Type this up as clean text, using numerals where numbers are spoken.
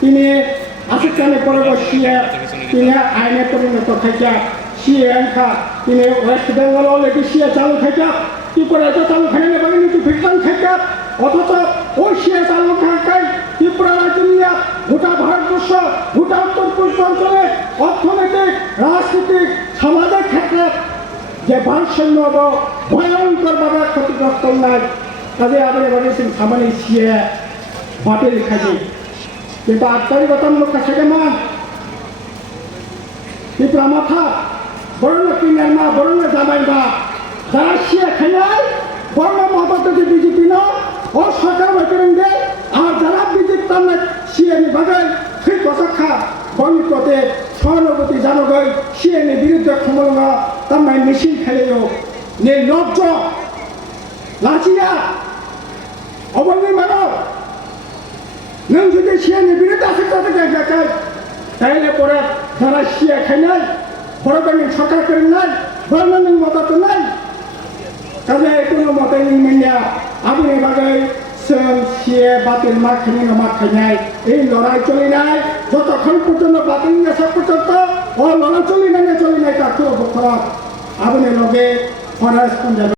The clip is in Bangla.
তিনি আশিকানে পরে বসিয়ে তিনি আইনে পরিণত খাইছা সিএ আনখা তিনি ওয়েস্ট বেঙ্গল অলরেডি সিএ চালু খাইছা ত্রিপুরা তো চালু খাই না বাকি নীতি ফিটলাম খাইছা অথচ ওই সিএ চালু খাই ত্রিপুরা রাজ্য নিয়ে গোটা ভারতবর্ষ গোটা উত্তর পূর্বাঞ্চলে অর্থনৈতিক রাজনৈতিক সামাজিক ক্ষেত্রে যে ভারসাম্য ভয়ঙ্করভাবে ক্ষতিগ্রস্ত নাই কাজে আগে বলেছেন সামান্য সিএ বাতিল খাইছে কিন্তু আত্মারিগতামূলক কাছে মান ত্রিপুরা মাথা বরণ কিনার মা বরণ জামাই মা যারা সিএ খাইনাই বরণ মহাপত বিজেপি না ও সরকার করেন দেয় আর যারা বিজেপি তার সিএ বাগাই সেই কথা বর্ণিপথে সহানুভূতি জানগই সিএ বিরুদ্ধে ক্ষমতা তার মেশিন খেলেও নির্লজ্জ লাচিয়া অবঙ্গী মানব নং যদি সিএ বিরুদ্ধে আসে তাদেরকে দেখায় তাইলে পরে যারা সিএ খাই নাই বড় বাংলা সরকার করেন নাই বর্ণন মত তো নাই কাজে কোনো মতে ইন্ডিয়া আপনি বাগাই সিএ বাতিল মাঠ খাই না মাঠ খাই নাই এই লড়াই চলি নাই যতক্ষণ পর্যন্ত বাতিল আসা পর্যন্ত ও লড়াই চলি নাই তা খুব খারাপ আপনি লগে ফরাস